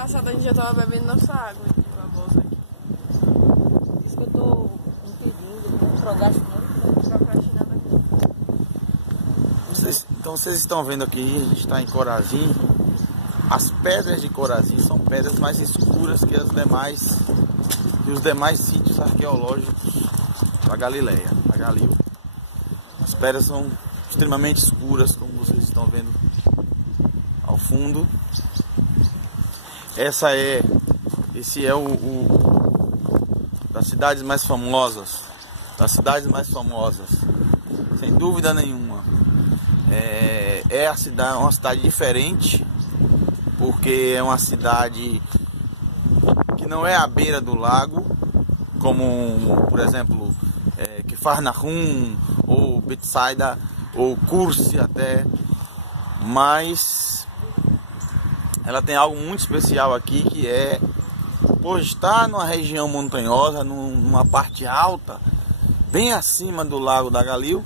passada a gente já tava bebendo nossa água aqui com a bolsa aqui. Por isso que eu tô impedindo, procrastinando aqui. Então vocês estão vendo aqui, a gente está em Corazim. As pedras de Corazim são pedras mais escuras que os demais sítios arqueológicos da Galileia, da Galil. As pedras são extremamente escuras, como vocês estão vendo ao fundo. Esse é das cidades mais famosas, sem dúvida nenhuma. Uma cidade diferente, porque é uma cidade que não é à beira do lago, como, por exemplo, Cafarnaum, ou Betsaida, ou Curse até, mas ela tem algo muito especial aqui, que é, por estar numa região montanhosa, numa parte alta, bem acima do lago da Galil,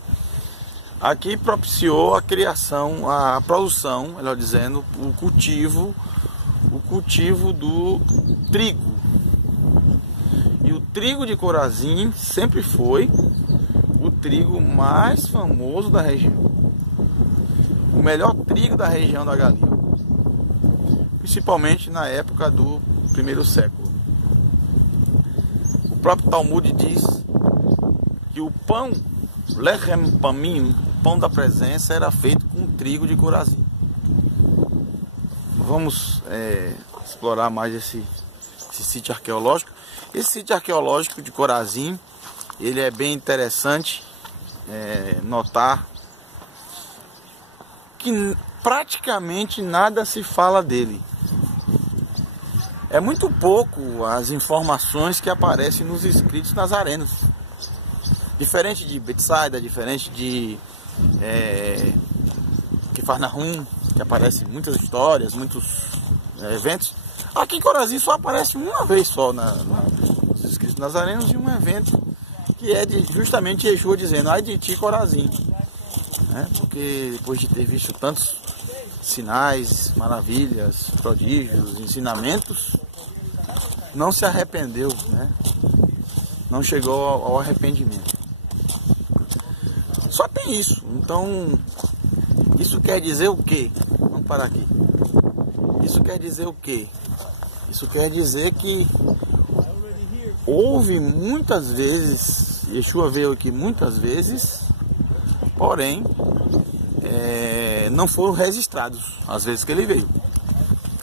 aqui propiciou a criação, a produção, melhor dizendo, o cultivo do trigo. E o trigo de Corazim sempre foi o trigo mais famoso da região. O melhor trigo da região da Galil. Principalmente na época do primeiro século. O próprio Talmud diz que o pão, Lechem Pamim, pão da presença, era feito com trigo de Corazim. Vamos explorar mais esse sítio arqueológico. Esse sítio arqueológico de Corazim, ele é bem interessante notar que praticamente nada se fala dele. É muito pouco as informações que aparecem nos escritos nazarenos. Diferente de Betsaida, diferente de Cafarnaum, que aparecem muitas histórias, muitos eventos. Aqui em Corazim só aparece uma vez só nos escritos nazarenos, de um evento que é justamente Yeshua dizendo: ai de ti, Corazim. Porque depois de ter visto tantos sinais, maravilhas, prodígios, ensinamentos, não se arrependeu, não chegou ao arrependimento. Só tem isso. Então, isso quer dizer o quê? Vamos parar aqui. Isso quer dizer o quê? Isso quer dizer que houve muitas vezes, Yeshua veio aqui muitas vezes, porém, não foram registrados as vezes que ele veio.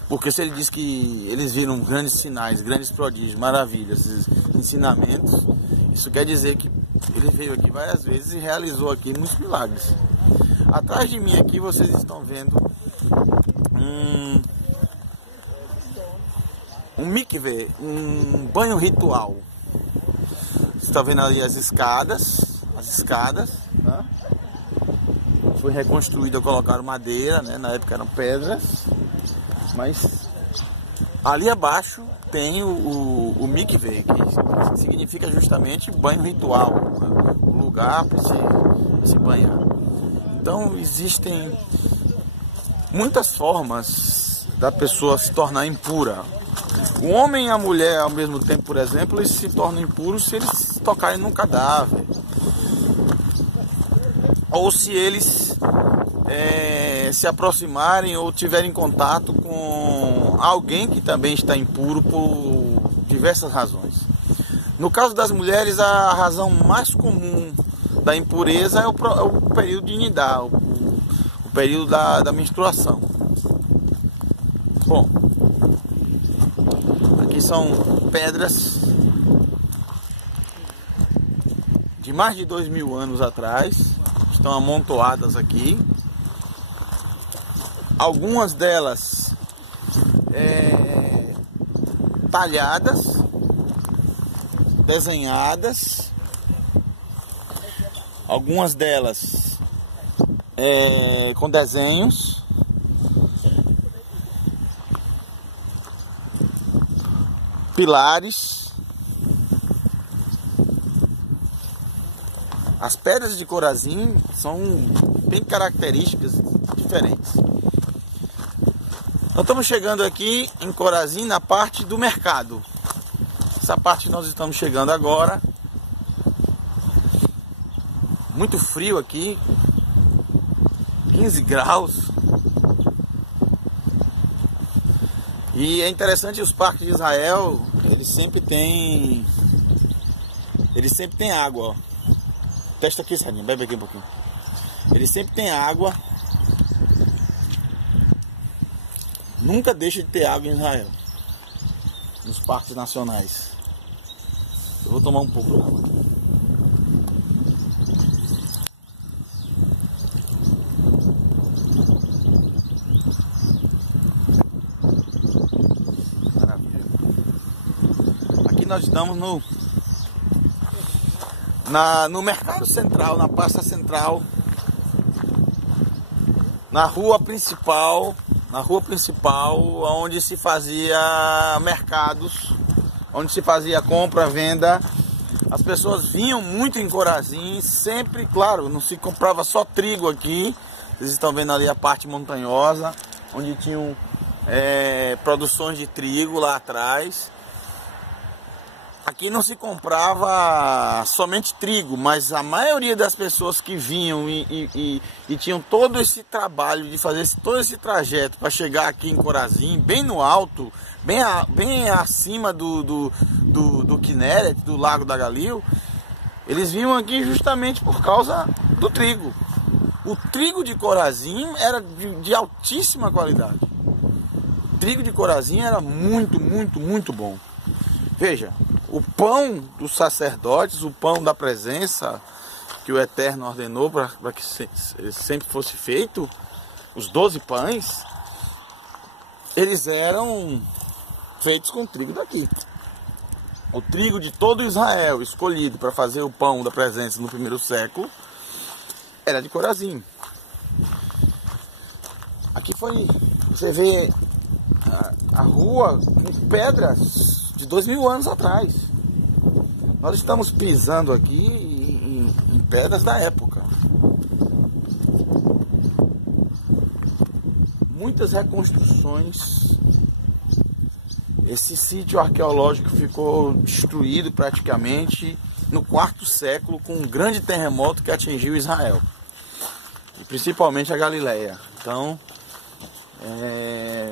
Porque se ele diz que eles viram grandes sinais, grandes prodígios, maravilhas, ensinamentos, isso quer dizer que ele veio aqui várias vezes e realizou aqui muitos milagres. Atrás de mim aqui vocês estão vendo um mikveh, um banho ritual. Você está vendo ali as escadas, né? Foi reconstruída, colocaram madeira, na época eram pedras, mas ali abaixo tem o mikveh, que significa justamente banho ritual, o lugar para se banhar. Então existem muitas formas da pessoa se tornar impura. O homem e a mulher ao mesmo tempo, por exemplo, eles se tornam impuros se eles tocarem num cadáver, ou se eles se aproximarem ou tiverem contato com alguém que também está impuro por diversas razões. No caso das mulheres, a razão mais comum da impureza é o período de nidar, o período da menstruação. Bom, aqui são pedras de mais de 2000 anos atrás, estão amontoadas aqui. Algumas delas talhadas, desenhadas, algumas delas com desenhos, pilares. As pedras de Corazim são bem características diferentes. Nós estamos chegando aqui em Corazim, na parte do mercado. Essa parte que nós estamos chegando agora. Muito frio aqui. 15 graus. E é interessante, os parques de Israel, eles sempre têm água, ó. Testa aqui, Sardinha, bebe aqui um pouquinho. Eles sempre têm água. Nunca deixa de ter água em Israel, nos parques nacionais. Eu vou tomar um pouco de água. Maravilha. Aqui nós estamos no Mercado Central, na Praça Central, na rua principal, onde se fazia mercados, onde se fazia compra, venda. As pessoas vinham muito em Corazim, sempre, claro, não se comprava só trigo aqui. Vocês estão vendo ali a parte montanhosa, onde tinham produções de trigo lá atrás. Aqui não se comprava somente trigo, mas a maioria das pessoas que vinham e tinham todo esse trabalho de fazer todo esse trajeto para chegar aqui em Corazim, bem no alto, bem acima do Kinneret, do Lago da Galil, eles vinham aqui justamente por causa do trigo. O trigo de Corazim era de altíssima qualidade. O trigo de Corazim era muito, muito, muito bom. Veja, o pão dos sacerdotes, o pão da presença que o Eterno ordenou para que sempre fosse feito, os 12 pães, eles eram feitos com trigo daqui. O trigo de todo Israel, escolhido para fazer o pão da presença no primeiro século, era de Corazim. Aqui você vê a rua com pedras de 2000 anos atrás. Nós estamos pisando aqui em pedras da época. Muitas reconstruções. Esse sítio arqueológico ficou destruído praticamente no 4º século, com um grande terremoto que atingiu Israel, e principalmente a Galileia. Então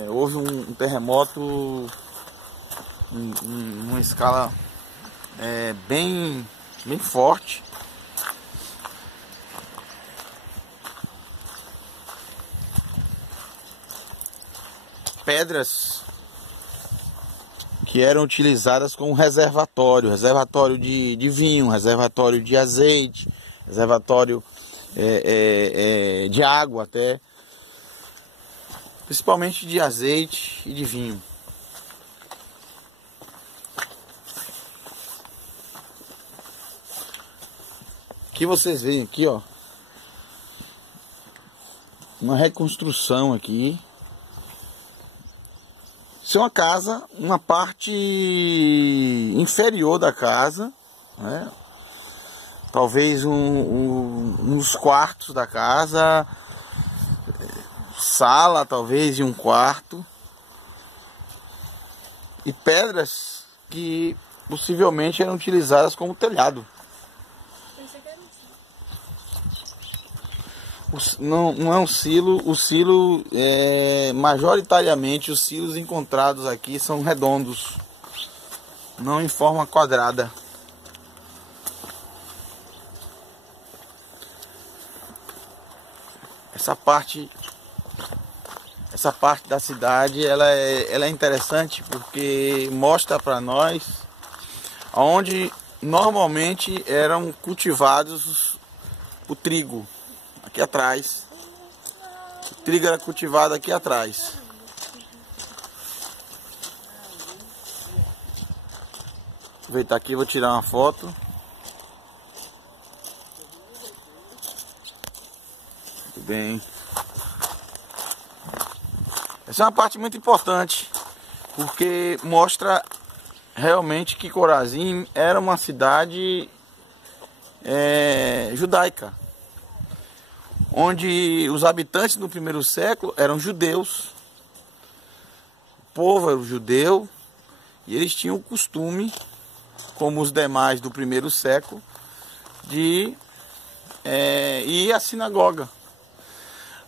houve um terremoto em uma escala bem forte. Pedras que eram utilizadas como reservatório de vinho, reservatório de azeite, reservatório de água até, principalmente de azeite e de vinho. Aqui vocês veem aqui, ó, uma reconstrução aqui. Isso é uma casa, uma parte inferior da casa, né? Talvez uns quartos da casa, sala talvez e um quarto, e pedras que possivelmente eram utilizadas como telhado. Não é um silo. O silo, majoritariamente os silos encontrados aqui são redondos, não em forma quadrada. Essa parte da cidade ela é interessante porque mostra para nós onde normalmente eram cultivados o trigo. Aqui atrás, o trigo era cultivado aqui atrás. Vou aproveitar aqui, vou tirar uma foto. Muito bem. Essa é uma parte muito importante, porque mostra realmente que Corazim era uma cidade judaica, onde os habitantes do primeiro século eram judeus, povo era judeu e eles tinham o costume, como os demais do primeiro século, de ir à sinagoga.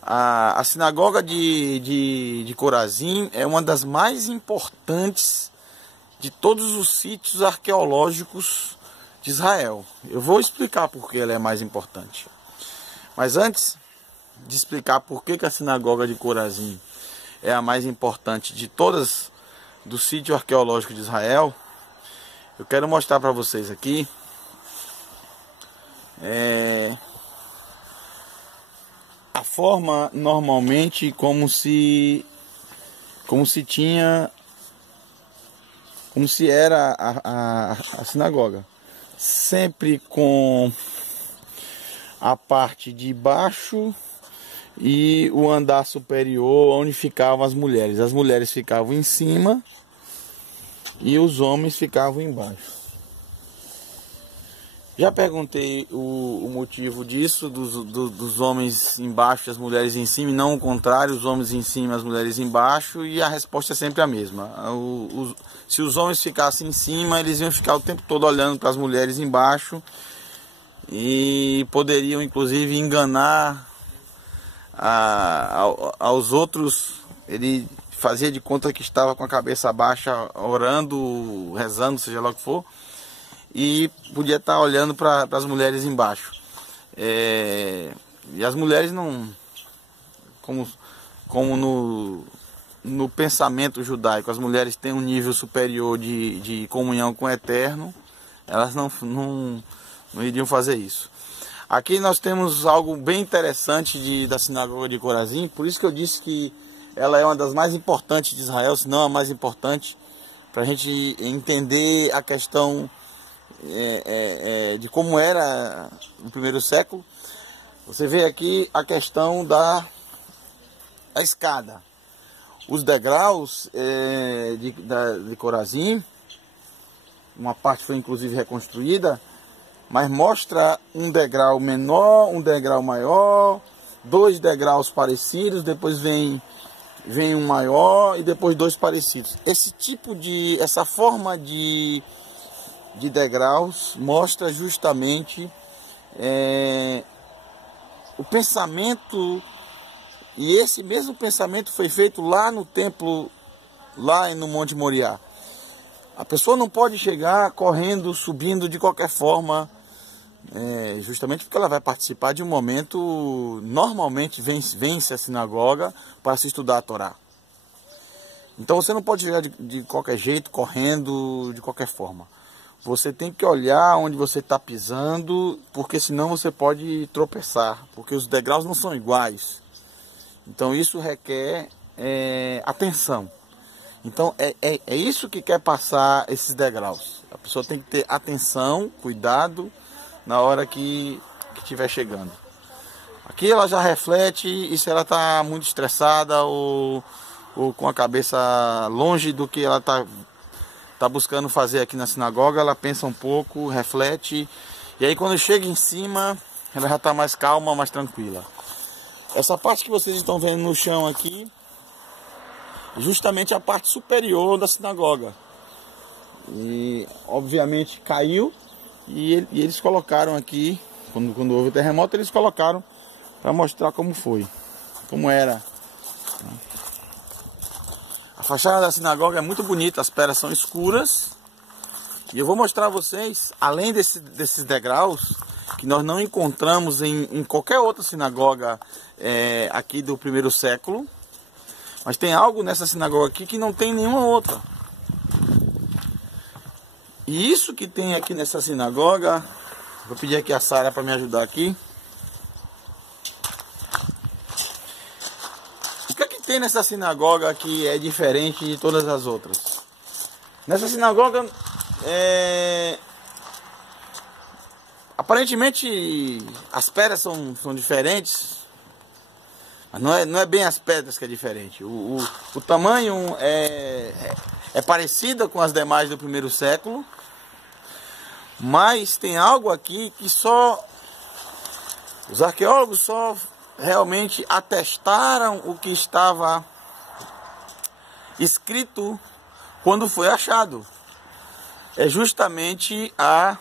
A sinagoga de Corazim é uma das mais importantes de todos os sítios arqueológicos de Israel. Eu vou explicar por que ela é mais importante. Mas antes de explicar por que a sinagoga de Corazim é a mais importante de todas do sítio arqueológico de Israel, eu quero mostrar para vocês aqui a forma normalmente como se era a sinagoga, sempre com a parte de baixo e o andar superior onde ficavam as mulheres ficavam em cima e os homens ficavam embaixo. Já perguntei o motivo disso, dos homens embaixo e as mulheres em cima, e não o contrário, os homens em cima e as mulheres embaixo, e a resposta é sempre a mesma. Se os homens ficassem em cima, eles iam ficar o tempo todo olhando para as mulheres embaixo, e poderiam inclusive enganar aos outros. Ele fazia de conta que estava com a cabeça baixa, orando, rezando, seja lá o que for, e podia estar olhando para as mulheres embaixo. E as mulheres não, como no pensamento judaico, as mulheres têm um nível superior de comunhão com o Eterno, elas não iriam fazer isso. Aqui nós temos algo bem interessante da sinagoga de Corazim, por isso que eu disse que ela é uma das mais importantes de Israel, se não a mais importante, para a gente entender a questão de como era no primeiro século. Você vê aqui a questão da escada, os degraus de Corazim. Uma parte foi inclusive reconstruída, mas mostra um degrau menor, um degrau maior, dois degraus parecidos, depois vem um maior e depois dois parecidos. Essa forma de degraus mostra justamente o pensamento, e esse mesmo pensamento foi feito lá no templo, lá no Monte Moriá. A pessoa não pode chegar correndo, subindo de qualquer forma, justamente porque ela vai participar de um momento. Normalmente vem-se à sinagoga para se estudar a Torá. Então você não pode chegar de qualquer jeito, correndo, de qualquer forma. Você tem que olhar onde você está pisando, porque senão você pode tropeçar, porque os degraus não são iguais. Então isso requer atenção. Então é isso que quer passar esses degraus. A pessoa tem que ter atenção, cuidado na hora que estiver chegando. Aqui ela já reflete, e se ela está muito estressada ou com a cabeça longe do que ela está buscando fazer aqui na sinagoga, ela pensa um pouco, reflete, e aí quando chega em cima, ela já está mais calma, mais tranquila. Essa parte que vocês estão vendo no chão aqui, justamente a parte superior da sinagoga. E obviamente caiu, e eles colocaram aqui, quando houve o terremoto, eles colocaram para mostrar como foi, como era. A fachada da sinagoga é muito bonita, as pedras são escuras. E eu vou mostrar a vocês, além desses degraus, que nós não encontramos em qualquer outra sinagoga aqui do primeiro século. Mas tem algo nessa sinagoga aqui que não tem nenhuma outra. E isso que tem aqui nessa sinagoga, vou pedir aqui a Sara para me ajudar aqui. O que é que tem nessa sinagoga que é diferente de todas as outras? Nessa sinagoga, aparentemente as pedras são diferentes. Mas não é bem as pedras que é diferente. O tamanho é parecido com as demais do primeiro século. Mas tem algo aqui que os arqueólogos só realmente atestaram o que estava escrito quando foi achado. É justamente a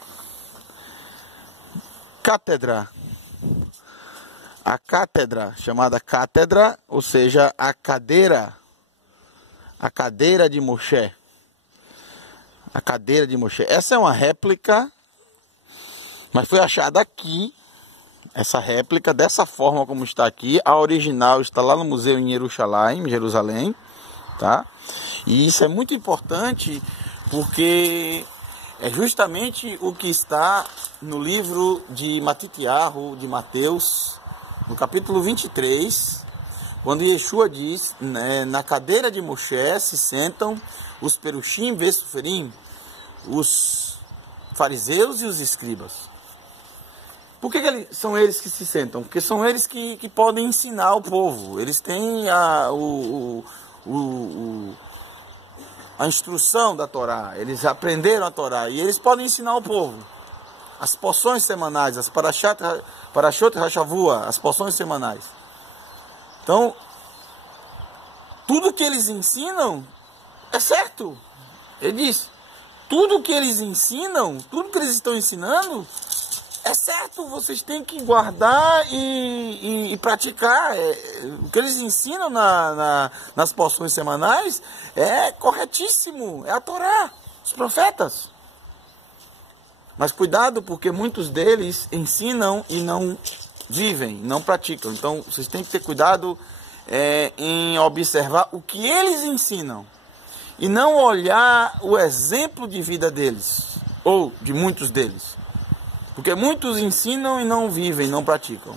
cátedra. A cátedra, chamada cátedra, ou seja, a cadeira de Moshe. A cadeira de Moshe. Essa é uma réplica, mas foi achada aqui. Essa réplica, dessa forma como está aqui. A original está lá no museu em Jerusalém, tá? E isso é muito importante porque é justamente o que está no livro de Matitiyahu, de Mateus, no capítulo 23, quando Yeshua diz, né, na cadeira de Moshe se sentam os perushim vesuferim, os fariseus e os escribas. Por que são eles que se sentam? Porque são eles que podem ensinar o povo. Eles têm a instrução da Torá. Eles aprenderam a Torá e eles podem ensinar o povo. As porções semanais, as parashot hashavua, as porções semanais. Então, tudo que eles ensinam é certo. Ele diz, tudo que eles ensinam, tudo que eles estão ensinando é certo, vocês têm que guardar e praticar. O que eles ensinam nas porções semanais é corretíssimo, é a Torá, os profetas. Mas cuidado, porque muitos deles ensinam e não vivem, não praticam. Então vocês têm que ter cuidado em observar o que eles ensinam e não olhar o exemplo de vida deles, ou de muitos deles. Porque muitos ensinam e não vivem, não praticam.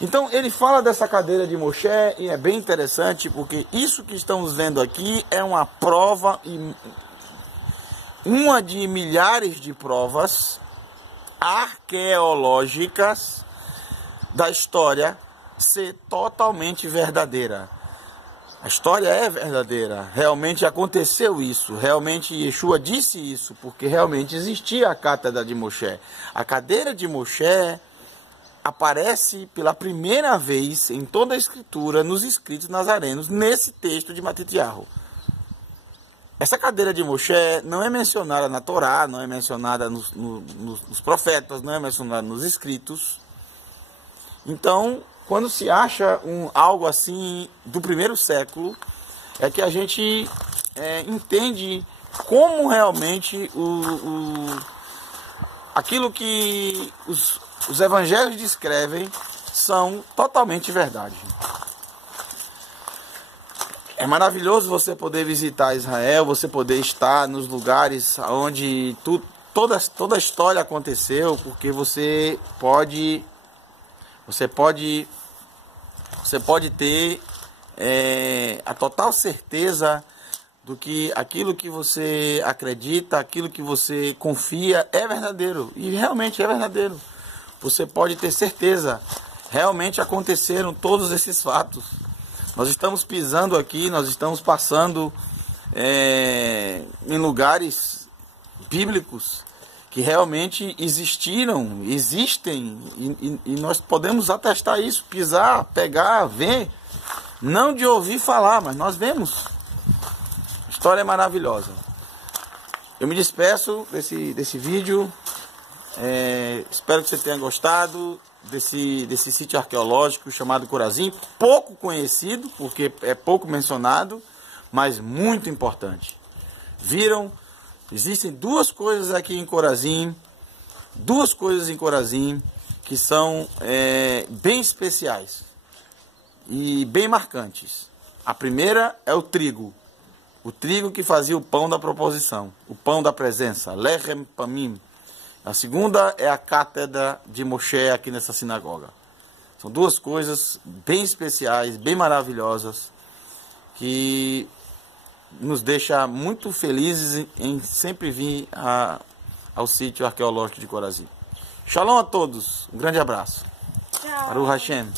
Então ele fala dessa cadeira de Moshe e é bem interessante porque isso que estamos vendo aqui é uma prova, uma de milhares de provas arqueológicas da história ser totalmente verdadeira. A história é verdadeira, realmente aconteceu isso, realmente Yeshua disse isso, porque realmente existia a cátedra de Moshe. A cadeira de Moshe aparece pela primeira vez em toda a escritura, nos escritos nazarenos, nesse texto de Matitiyahu. Essa cadeira de Moshe não é mencionada na Torá, não é mencionada nos profetas, não é mencionada nos escritos. Então, quando se acha algo assim do primeiro século, é que a gente entende como realmente aquilo que os evangelhos descrevem são totalmente verdade. É maravilhoso você poder visitar Israel, você poder estar nos lugares onde toda a história aconteceu, porque você pode ter a total certeza do que aquilo que você acredita, aquilo que você confia é verdadeiro. E realmente é verdadeiro. Você pode ter certeza. Realmente aconteceram todos esses fatos. Nós estamos pisando aqui, nós estamos passando em lugares bíblicos que realmente existem, e nós podemos atestar isso, pisar, pegar, ver, não de ouvir falar, mas nós vemos. A história é maravilhosa. Eu me despeço desse vídeo, espero que você tenha gostado desse sítio arqueológico chamado Corazim, pouco conhecido, porque é pouco mencionado, mas muito importante. Viram? Existem duas coisas aqui em Corazim, que são bem especiais e bem marcantes. A primeira é o trigo que fazia o pão da proposição, o pão da presença, Lechem Pamim. A segunda é a cátedra de Moshe aqui nessa sinagoga. São duas coisas bem especiais, bem maravilhosas, que nos deixa muito felizes em sempre vir ao sítio arqueológico de Corazim. Shalom a todos, um grande abraço. Tchau. Baruch Hashem.